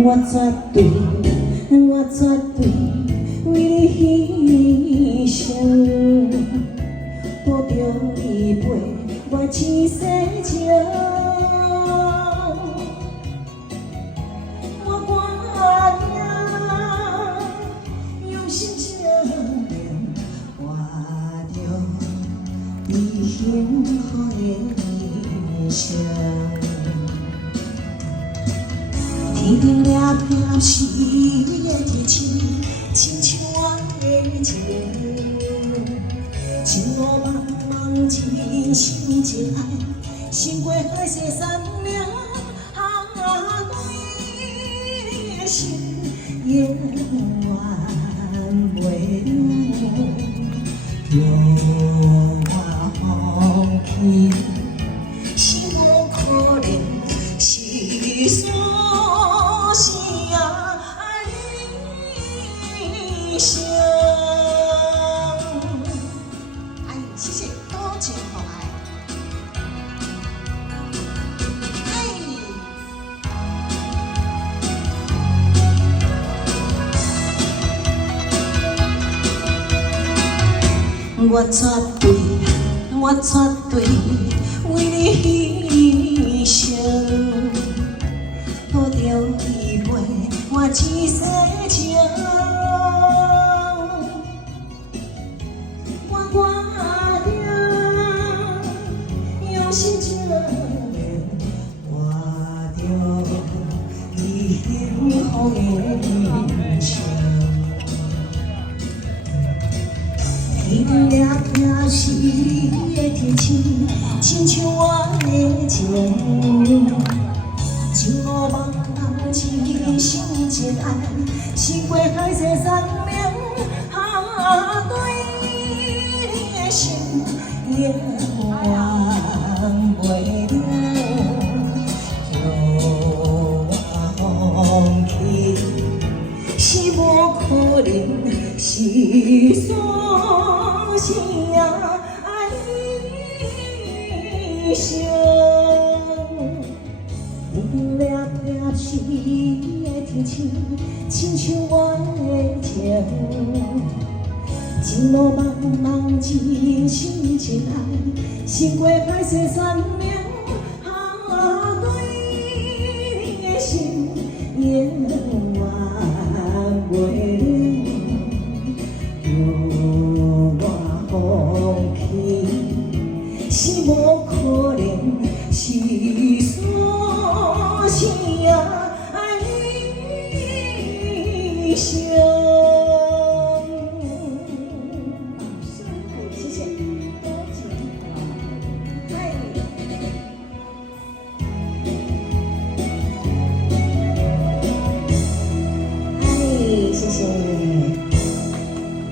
我绝对为你牺牲，保着你陪我一世情。我决定用心证明，活着你幸福的人生。天顶了了是你的热情，亲像我的情。情路茫茫，真心真爱，胜过海誓山盟。对你的心，永远袂了。若我放弃，是无可能，是所。谢谢，多情可爱。我绝对为你牺牲，保着你陪我一世情。心证明，活着你幸福的人生。天亮了是你的天星，亲像我的情。情路茫茫，真心真爱，胜过海誓山盟。对你的心，永远。袂了，若我放弃，是无可能，是所幸一生。天亮了是你的天星，亲像我的情。情路茫茫，真心真爱，胜过海誓山盟。对你的心，永远袂了。若我放弃，是无可能，是。